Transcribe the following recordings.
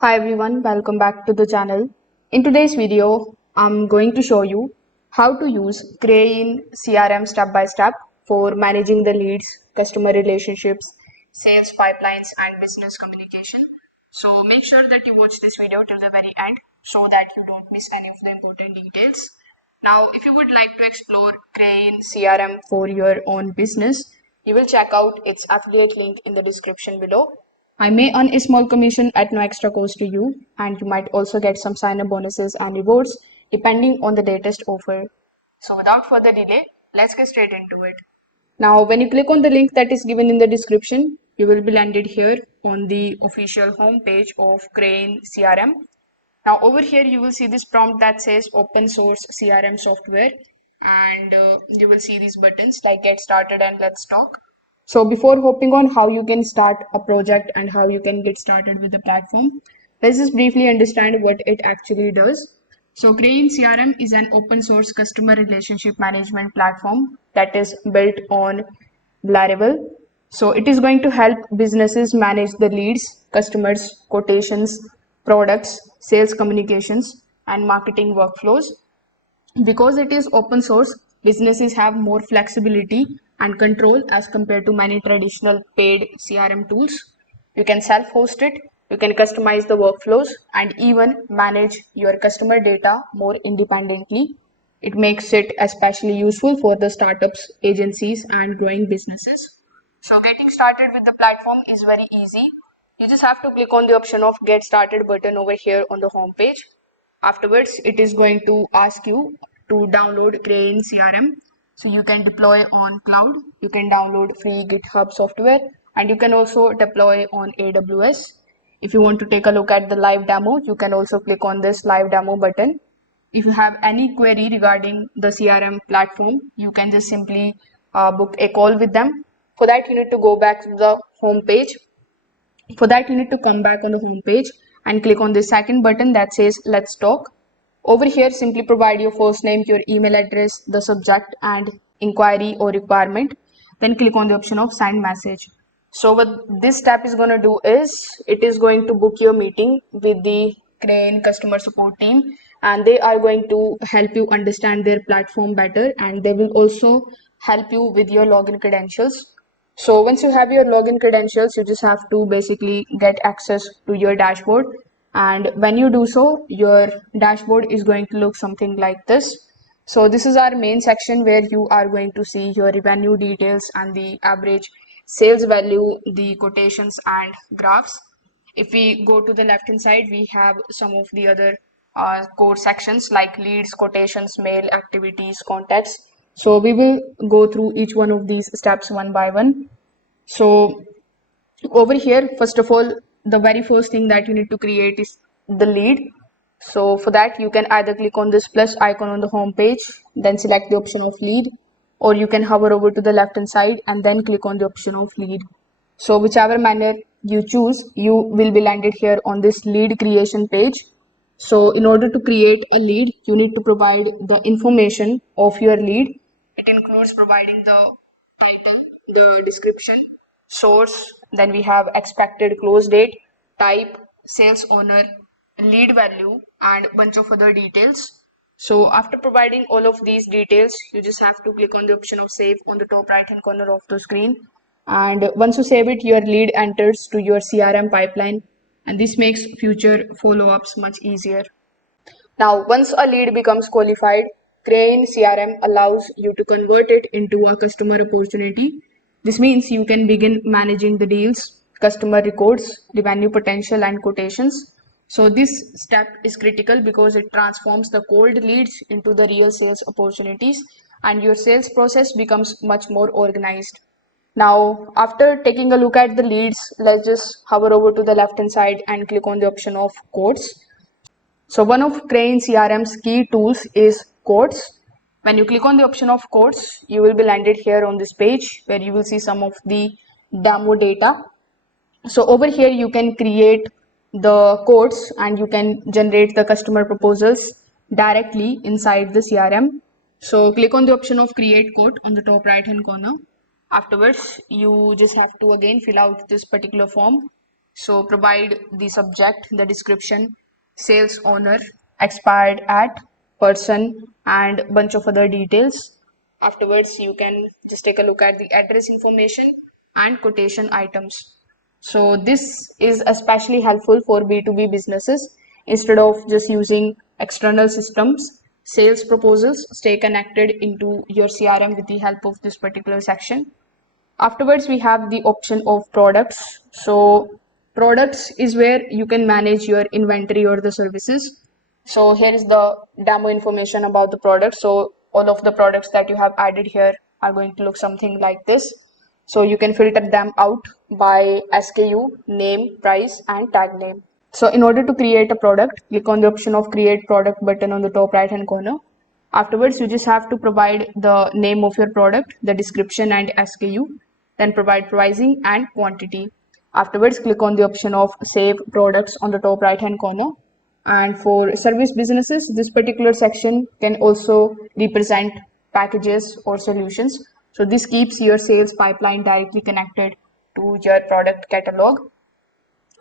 Hi everyone, welcome back to the channel. In today's video, I'm going to show you how to use Krayin CRM step by step for managing the leads, customer relationships, sales pipelines, and business communication. So make sure that you watch this video till the very end so that you don't miss any of the important details. Now, if you would like to explore Krayin CRM for your own business, you will check out its affiliate link in the description below. I may earn a small commission at no extra cost to you, and you might also get some sign-up bonuses and rewards depending on the latest offer. So without further delay, let's get straight into it. Now, when you click on the link that is given in the description, you will be landed here on the official homepage of Krayin CRM. Now over here you will see this prompt that says open source CRM software, and you will see these buttons like get started and let's talk. So before hopping on how you can start a project and how you can get started with the platform, let's just briefly understand what it actually does. So Krayin CRM is an open source customer relationship management platform that is built on Laravel. So it is going to help businesses manage the leads, customers, quotations, products, sales communications, and marketing workflows. Because it is open source, businesses have more flexibility and control as compared to many traditional paid CRM tools. You can self-host it, you can customize the workflows, and even manage your customer data more independently. It makes it especially useful for the startups, agencies, and growing businesses. So getting started with the platform is very easy. You just have to click on the option of get started button over here on the home page. Afterwards, it is going to ask you to download Krayin CRM. So you can deploy on cloud, you can download free GitHub software, and you can also deploy on AWS. If you want to take a look at the live demo, you can also click on this live demo button. If you have any query regarding the CRM platform, you can just simply book a call with them. For that, you need to go back to the home page. For that, you need to come back on the home page and click on the second button that says let's talk. Over here, simply provide your first name, your email address, the subject, and inquiry or requirement. Then click on the option of send message. So what this step is going to do is it is going to book your meeting with the Crane customer support team, and they are going to help you understand their platform better, and they will also help you with your login credentials. So once you have your login credentials, you just have to basically get access to your dashboard. And when you do so, your dashboard is going to look something like this. So this is our main section where you are going to see your revenue details and the average sales value, the quotations and graphs. If we go to the left hand side, we have some of the other core sections like leads, quotations, mail, activities, contacts. So we will go through each one of these steps one by one. So over here, first of all, the very first thing that you need to create is the lead. So for that, you can either click on this plus icon on the home page, then select the option of lead, or you can hover over to the left hand side and then click on the option of lead. So whichever manner you choose, you will be landed here on this lead creation page. So in order to create a lead, you need to provide the information of your lead. It includes providing the title, the description, source, then we have expected close date, type, sales owner, lead value, and bunch of other details. So after providing all of these details, you just have to click on the option of save on the top right hand corner of the screen. And once you save it, your lead enters to your CRM pipeline, and this makes future follow-ups much easier. Now, once a lead becomes qualified, Krayin CRM allows you to convert it into a customer opportunity. This means you can begin managing the deals, customer records, revenue potential, and quotations. So this step is critical because it transforms the cold leads into the real sales opportunities, and your sales process becomes much more organized. Now, after taking a look at the leads, let's just hover over to the left hand side and click on the option of quotes. So one of Krayin CRM's key tools is quotes. When you click on the option of quotes, you will be landed here on this page where you will see some of the demo data. So over here you can create the quotes and you can generate the customer proposals directly inside the CRM. So click on the option of create quote on the top right hand corner. Afterwards, you just have to again fill out this particular form. So provide the subject, the description, sales owner, expired at, person, and bunch of other details. Afterwards, you can just take a look at the address information and quotation items. So this is especially helpful for B2B businesses. Instead of just using external systems, sales proposals stay connected into your CRM with the help of this particular section. Afterwards, we have the option of products. So products is where you can manage your inventory or the services. So here is the demo information about the product. So all of the products that you have added here are going to look something like this. So you can filter them out by SKU, name, price, and tag name. So in order to create a product, click on the option of create product button on the top right hand corner. Afterwards, you just have to provide the name of your product, the description and SKU, then provide pricing and quantity. Afterwards, click on the option of save products on the top right hand corner. And for service businesses, this particular section can also represent packages or solutions. So this keeps your sales pipeline directly connected to your product catalog.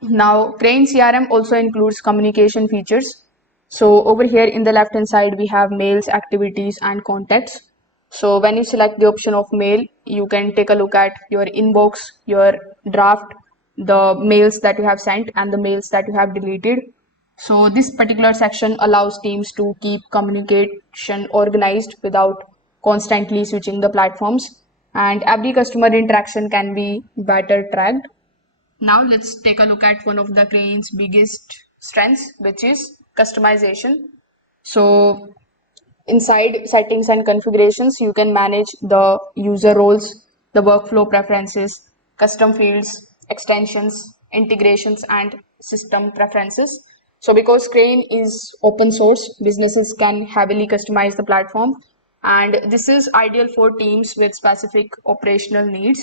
Now, Krayin CRM also includes communication features. So over here in the left hand side, we have mails, activities, and contacts. So when you select the option of mail, you can take a look at your inbox, your draft, the mails that you have sent, and the mails that you have deleted. So this particular section allows teams to keep communication organized without constantly switching the platforms, and every customer interaction can be better tracked. Now let's take a look at one of the Crayin's biggest strengths, which is customization. So inside settings and configurations, you can manage the user roles, the workflow preferences, custom fields, extensions, integrations, and system preferences. So because Crayin is open source, businesses can heavily customize the platform, and this is ideal for teams with specific operational needs.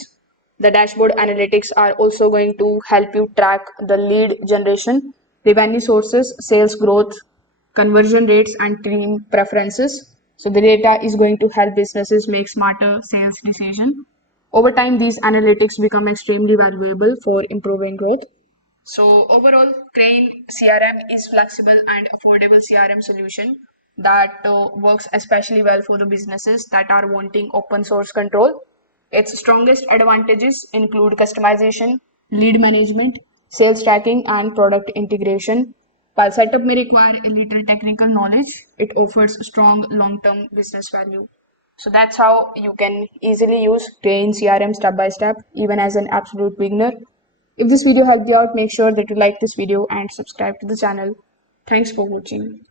The dashboard analytics are also going to help you track the lead generation, revenue sources, sales growth, conversion rates, and team preferences. So the data is going to help businesses make smarter sales decisions. Over time, these analytics become extremely valuable for improving growth. So overall, Krayin CRM is flexible and affordable CRM solution that works especially well for the businesses that are wanting open source control. Its strongest advantages include customization, lead management, sales tracking, and product integration. While setup may require a little technical knowledge, it offers strong long-term business value. So that's how you can easily use Krayin CRM step by step, even as an absolute beginner. If this video helped you out, make sure that you like this video and subscribe to the channel. Thanks for watching.